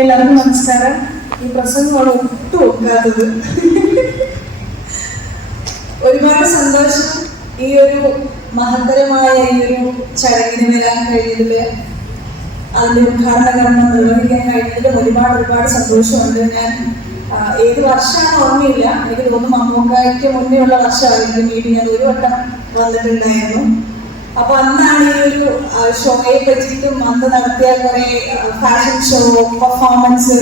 എല്ലാവർക്കും നമസ്കാരം. ഈ പ്രസംഗമാണ് ഒട്ടും ഒക്കാത്തത്. ഒരുപാട് സന്തോഷം ഈ ഒരു മഹത്തരമായ ഈ ഒരു ചടങ്ങിന് വരാൻ കഴിഞ്ഞതില്, അതിന്റെ ഉദ്ഘാടന കർമ്മം നിർവഹിക്കാൻ കഴിഞ്ഞതിലും ഒരുപാട് സന്തോഷമുണ്ട്. ഞാൻ ഏത് വർഷമാണ് ഓർമ്മയില്ല, എനിക്ക് തോന്നുന്നു മമ്മൂക്കായ്ക്ക് മുന്നേ ഉള്ള വർഷമായിരുന്നു മീറ്റിംഗ്. ഞാൻ ഒരു വട്ടം വന്നിട്ടുണ്ടായിരുന്നു. അപ്പൊ അന്നാണ് ഈ ഒരു ഷോയെ പറ്റിയിട്ടും അന്ന് നടത്തിയ കുറെ ഫാഷൻ ഷോ, പെർഫോമൻസ്,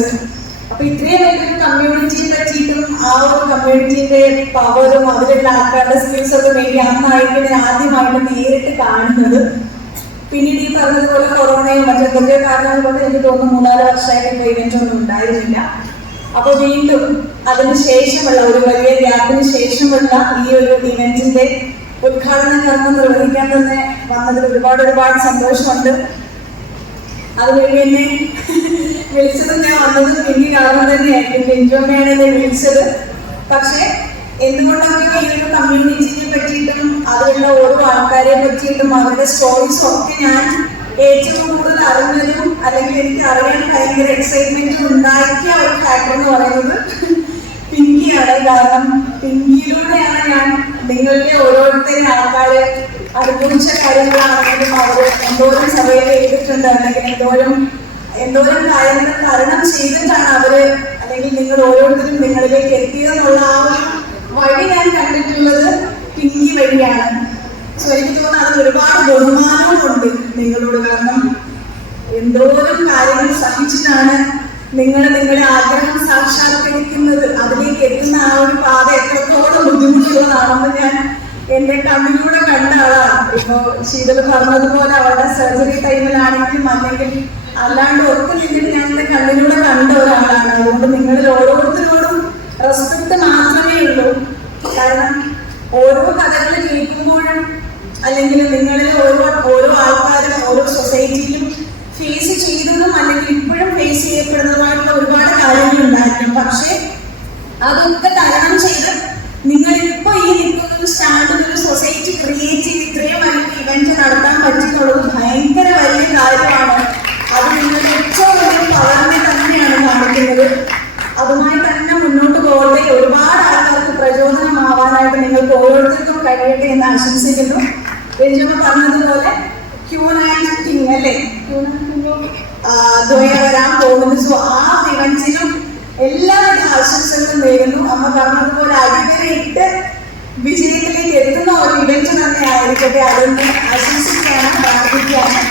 അപ്പൊ ഇത്രയും വലിയൊരു കമ്മ്യൂണിറ്റിയെ പറ്റിയിട്ടും ആ ഒരു കമ്മ്യൂണിറ്റിയുടെ പവറും അതിലുള്ള ആൾക്കാരുടെ സ്കിൽസ് ഒക്കെ വേണ്ടി അന്നായിട്ട് ഞാൻ ആദ്യമായിട്ട് നേരിട്ട് കാണുന്നത്. പിന്നീട് ഈ പറഞ്ഞതുപോലെ കൊറോണയും മറ്റൊക്കെ കാരണങ്ങൾ കൊണ്ട് എനിക്ക് തോന്നുന്നു 3-4 വർഷമായിട്ട് ഇപ്പോൾ ഇവന്റ് ഒന്നും ഉണ്ടായിരുന്നില്ല. അപ്പൊ വീണ്ടും അതിന് ശേഷമുള്ള ഒരു വലിയ ഗ്യാപ്പിന് ശേഷമുള്ള ഈ ഒരു ഇവന്റിന്റെ ഉദ്ഘാടന കർമ്മം നിർവഹിക്കാൻ തന്നെ വന്നതിൽ ഒരുപാട് സന്തോഷമുണ്ട്. അതുവഴി എന്നെ വിളിച്ചതും ഞാൻ വന്നതും പിന്നെ കാരണം തന്നെയായിരിക്കും. ബെഞ്ചോമയാണ് എന്നെ വിളിച്ചത്. പക്ഷെ എന്തുകൊണ്ടാണ് ഈ ഒരു കമ്മ്യൂണിറ്റിയെ പറ്റിയിട്ടും അതിലുള്ള ഓരോ ആൾക്കാരെ പറ്റിയിട്ടും അവരുടെ സ്റ്റോറീസും ഒക്കെ ഞാൻ ഏറ്റവും കൂടുതൽ അറിഞ്ഞതും അല്ലെങ്കിൽ എനിക്ക് അറിയാൻ ഭയങ്കര എക്സൈറ്റ്മെന്റും ഉണ്ടാക്കിയ ഒരു ഫാക്ടർ എന്ന് പറയുന്നത് പിങ്കിയാണ്. കാരണം പിങ്കിയിലൂടെയാണ് ഞാൻ നിങ്ങളുടെ ഓരോരുത്തരും ആൾക്കാര് അനുഭവിച്ച കാര്യങ്ങളാണെങ്കിലും അവർ എന്തോരം സഭയിൽ ചെയ്തിട്ടുണ്ട്, അല്ലെങ്കിൽ എന്തോരം കാര്യങ്ങൾ തരണം ചെയ്തിട്ടാണ് അവര് അല്ലെങ്കിൽ നിങ്ങൾ ഓരോരുത്തരും നിങ്ങളിലേക്ക് എത്തിയതെന്നുള്ള ആ ഒരു വഴി ഞാൻ കണ്ടിട്ടുള്ളത് പിങ്കി വഴിയാണ്. സോ എനിക്ക് തോന്നുന്നു അത് ഒരുപാട് ബഹുമാനവുമുണ്ട് നിങ്ങളോട്. കാരണം എന്തോരം കാര്യങ്ങൾ സഹിച്ചിട്ടാണ് നിങ്ങളുടെ ആഗ്രഹം സാക്ഷാത്കരിക്കുന്നത്, അതിലേക്ക് എത്തുന്ന ആ ഒരു പാത എത്രത്തോളം ബുദ്ധിമുട്ടുള്ളതാണെന്ന് ഞാൻ എന്റെ കണ്ണിലൂടെ കണ്ട ആളാണ്. ഇപ്പൊ ശീതൾ പറഞ്ഞതുപോലെ അവരുടെ സർജറി ടൈമിലാണെങ്കിലും അല്ലെങ്കിൽ അല്ലാണ്ട് ഒക്കെ നിങ്ങൾ ഞാൻ എന്റെ കണ്ണിലൂടെ കണ്ട ഒരാളാണ്. അതുകൊണ്ട് നിങ്ങളിൽ ഓരോരുത്തരോടും റെസ്പെക്ട് മാത്രമേ ഉള്ളൂ. കാരണം ഓരോ കഥകൾ കേൾക്കുമ്പോഴും അല്ലെങ്കിൽ നിങ്ങളിൽ ഓരോ ആൾക്കാരും ഓരോ സൊസൈറ്റിയിലും ഫേസ് ചെയ്തതും അല്ലെങ്കിൽ ഇപ്പോഴും ഫേസ് ചെയ്യപ്പെടുന്നതുമായിട്ടുള്ള ഒരുപാട് കാര്യങ്ങൾ ഉണ്ടായിരിക്കും. പക്ഷെ അതൊക്കെ തരണം ചെയ്ത് നിങ്ങൾ ഇപ്പൊ ഈ നിൽക്കുന്ന സ്റ്റാൻഡിൽ ഒരു സൊസൈറ്റി ക്രിയേറ്റ് ചെയ്ത് ഇത്രയും വലിയ ഇവന്റ് നടത്താൻ പറ്റുന്നുള്ളത് ഭയങ്കര വലിയ കാര്യമാണ്. അത് നിങ്ങളുടെ ഏറ്റവും വലിയ പവറിനെ തന്നെയാണ് കാണിക്കുന്നത്. അതുമായി തന്നെ മുന്നോട്ട് പോകട്ടെ. ഒരുപാട് ആൾക്കാർക്ക് പ്രചോദനമാവാനായിട്ട് നിങ്ങൾക്ക് ഓരോരുത്തർക്കും കഴിയട്ടെ എന്ന് ആശംസിക്കുന്നു. ബെഞ്ചമിൻ പറഞ്ഞതുപോലെ ക്യൂനാറ്റിംഗ് അല്ലേ, വരാൻ പോകുന്നു. സോ ആ ഇവന്റിനും എല്ലാവരുടെ ആശംസകളും നേരുന്നു. അമ്മ പറഞ്ഞതുപോലെ അടിവരയിട്ട് വിജയത്തിലേക്ക് എത്തുന്ന ഒരു ഇവന്റ് തന്നെ ആയിരിക്കട്ടെ. അതൊന്ന് ആശംസിക്കുകയാണ്, പ്രാർത്ഥിക്കുകയാണ്.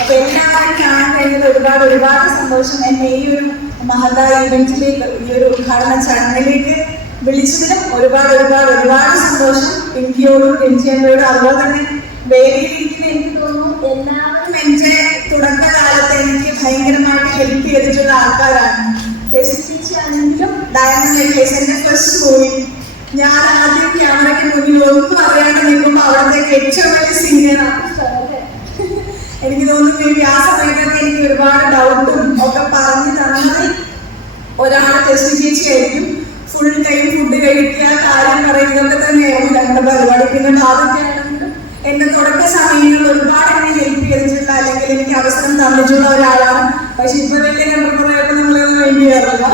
അപ്പൊ എല്ലാവരും കാണാൻ കഴിഞ്ഞത് ഒരുപാട് സന്തോഷം. എന്നെ ഈ ഒരു മഹത്തായ ഇവന്റിലേക്ക്, ഈ ഒരു ഉദ്ഘാടന ചടങ്ങിലേക്ക് വിളിച്ചതിലും ഒരുപാട് സന്തോഷം. പിങ്കിയോടും എൻജിയോടും അതുപോലെ തന്നെ വേദിയിലിരിക്കുന്ന എനിക്ക് തോന്നുന്നു എല്ലാവരും എന്റെ തുടക്കകാലത്ത് എനിക്ക് ഭയങ്കരമായിട്ട് ഹെൽപ്പ് ചെയ്തിട്ടുള്ള ആൾക്കാരാണ്. ടെസ്റ്റിച്ചാണെങ്കിലും ഡയമണ്ട് നെക്ലേസ് എന്റെ ഫസ്റ്റ് മൂവി, ഞാൻ ആദ്യം ക്യാമറയ്ക്ക് മുന്നിൽ ഒന്നും അറിയാണ്ട് നിൽക്കുമ്പോൾ അവിടത്തേക്ക് ഏറ്റവും വലിയ സിനിമയാണ്. എനിക്ക് തോന്നുന്നു ആ സമയത്തൊക്കെ എനിക്ക് ഒരുപാട് ഡൗട്ടും ഒക്കെ പറഞ്ഞു തന്നത് ഒരാളെ ടെസ്റ്റ് ചേച്ചിയായിരിക്കും. ഫുൾ ടൈം ഫുഡ് കഴിക്കുക, കാര്യം പറയുന്നതൊക്കെ തന്നെയായിരുന്നു ഞങ്ങളുടെ പരിപാടി. പിന്നെ ആദ്യത്തെയാണെങ്കിലും എന്റെ തുടക്ക സമയങ്ങളിൽ ഒരുപാട് എന്നെ ഹെൽപ്പ് ചെയ്തിട്ടുള്ള അല്ലെങ്കിൽ എനിക്ക് അവസരം തന്നിട്ടുള്ള ഒരാളാണ്. പക്ഷെ ഇപ്പൊ വലിയ കണ്ടപ്പോഴായിട്ട് നമ്മളൊന്നും വേണ്ടി വരില്ല.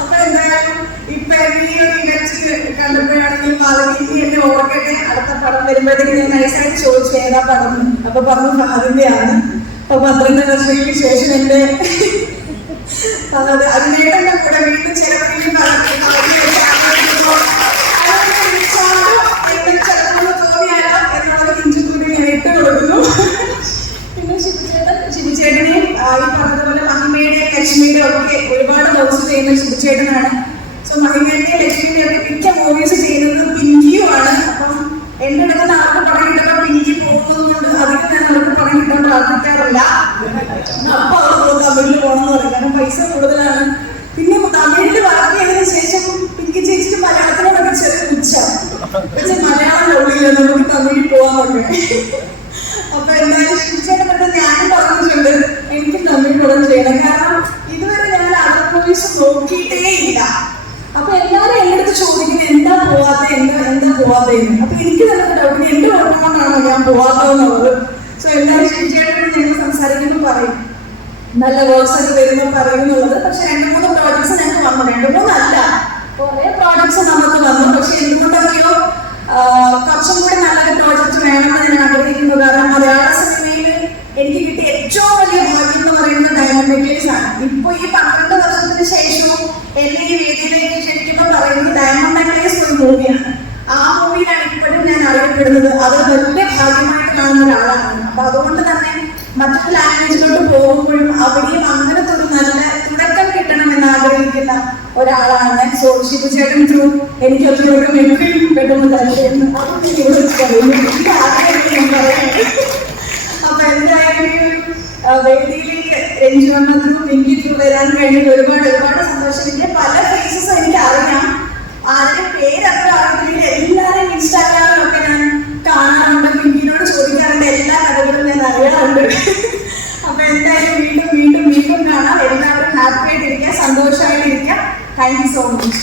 അപ്പൊ എന്തായാലും ഇപ്പൊ ഈ ഒരു ഇവന്റ് കണ്ടപ്പോഴാണെങ്കിലും അല്ലെങ്കിൽ എന്നെ ഓർക്കട്ടെ. അടുത്ത പടം വരുമ്പോഴത്തേക്ക് ഞാൻ നൈസായിട്ട് ചോദിച്ചു ഏതാ പടം. അപ്പൊ പറഞ്ഞു അതിന്റെയാണ്. അപ്പൊ 12 വർഷങ്ങൾക്ക് ശേഷം എന്റെ അതിനേട്ടന്റെ കൂടെ വീണ്ടും ചിലപ്പോൾ തോന്നിയാലോ എന്നുള്ളത് ഇഞ്ചിക്കൂടി ഞാൻ ഇട്ട് കൊടുക്കുന്നു. പിന്നെ ശിവചേട്ടനെയും ഈ പറഞ്ഞതുപോലെ മഹിമയുടെയും ലക്ഷ്മിയുടെയും ഒക്കെ ഒരുപാട് ഹൗസ് ചെയ്യുന്ന ശിവചേട്ടനാണ്. സോ മഹിമയുടെയും ലക്ഷ്മിയുടെയും ഒക്കെ മിക്ക മൂവീസ് ചെയ്യുന്നത് പിങ്കിയുമാണ്. അപ്പം എന്റെ അടുത്ത് അവർക്ക് പടം കിട്ടുമ്പോൾ പിങ്കി പോകുന്നതുകൊണ്ട് അധികം ഞാൻ അവർക്ക് പടം കിട്ടാൻ പ്രാർത്ഥിക്കാറില്ല. അപ്പൊ അവർ പോകും തമിഴിൽ പോകണമെന്ന് പറയും, കാരണം പൈസ കൂടുതലാണ്. പിന്നെ തമിഴിൽ വർക്ക് ചെയ്തതിനു ശേഷം പിങ്കി ചേച്ചിക്ക് മലയാളത്തിനോടൊക്കെ ചെറിയ പുച്ഛ, പക്ഷെ മലയാളം കൊള്ളില്ല, നമുക്ക് തമിഴിൽ പോവാന്നൊക്കെ. അപ്പൊ എന്തായാലും ശിവചേട്ടൻ ഞാൻ പറഞ്ഞിട്ടുണ്ട് എനിക്ക് തമിഴ് പടം ചെയ്യണം. കാരണം ഇതുവരെ ഞാൻ അതർ മൂവീസ് നോക്കിയിട്ടേ ഇല്ല. അപ്പൊ എല്ലാവരും എന്റെ അടുത്ത് ചോദിക്കുന്നത് എന്താ പോവാത്തേന്ന്. അപ്പൊ എനിക്ക് തന്നെ ഡൗട്ട് എന്റെ ഓർമ്മ കൊണ്ടാണോ ഞാൻ പോവാത്തതെന്നുള്ളത്. സോ എല്ലാവരും ശിവചേട്ടനോട് ഞങ്ങൾ സംസാരിക്കുമ്പോൾ പറയും നല്ല വർക്ക്സ് ഒക്കെ വരുമ്പോൾ പറയുന്നുള്ളത്. പക്ഷെ 2-3 പ്രോജക്ട്സ് ഞങ്ങൾക്ക് വന്നു, 2-3 അല്ല, കുറെ പ്രോജക്ട്സ് നമുക്ക് വന്നു. പക്ഷെ എന്തുകൊണ്ടൊക്കെയോ കുറച്ചും കൂടി നല്ലൊരു പ്രോജക്റ്റ് വേണമെന്ന് ഞാൻ ആഗ്രഹിക്കുന്നു. കാരണം മലയാള സിനിമയിൽ എനിക്ക് കിട്ടിയ ഏറ്റവും വലിയ ഭാഗ്യം എന്ന് പറയുന്നത് ഡയമണ്ട് നെക്ലേസ് ആണ്. ഇപ്പൊ ഈ 12 വർഷത്തിന് ശേഷവും എന്നെ ഈ വേദിയിലേക്ക് ക്ഷണിക്കുമ്പോൾ പറയുന്നത് ഡയമണ്ട് നെക്ലേസ് ഒരു മൂവിയാണ്. ആ മൂവിയിലാണ് ഇപ്പോഴും ഞാൻ അറിയപ്പെടുന്നത്. അത് വലിയ ഭാഗ്യമായിട്ട് കാണുന്ന ഒരാളാണ്. അപ്പൊ അതുകൊണ്ട് തന്നെ മറ്റൊരു ലാംഗ്വേജിലോട്ട് പോകുമ്പോഴും അവിടെയും അങ്ങനത്തെ ഒരു നല്ല തുടക്കം കിട്ടണമെന്ന് ആഗ്രഹിക്കുന്ന ഒരാളാണ് ഞാൻ. സോ ഷിബു ചേട്ടൻ ത്രൂ എനിക്ക് ഒത്തിരി മെമ്മറിയും പെട്ടെന്ന് തരുന്നു. അപ്പൊ എന്തായാലും വേദിയിലേക്ക് രഞ്ജുവമ്മ ത്രൂ പിങ്കി ത്രൂ വരാൻ കഴിഞ്ഞിട്ട് ഒരുപാട് സന്തോഷം. ഇതിന്റെ പല ഫേസസ് എനിക്ക് അറിയാം, ആരുടെ പേരത്ര അറിയില്ല. എല്ലാവരും ഇൻസ്റ്റാഗ്രാമിലൊക്കെ ഞാൻ കാണാറുണ്ട്, പിങ്കിനോട് ചോദിക്കാറുണ്ട്, എല്ലാ കഥകളും ഞാൻ അറിയാറുണ്ട്. അപ്പൊ എന്തായാലും വീണ്ടും കാണാം. എല്ലാവരും ഹാപ്പി ആയിട്ടിരിക്കുക, സന്തോഷമായിട്ടിരിക്കുക. Thank you so much.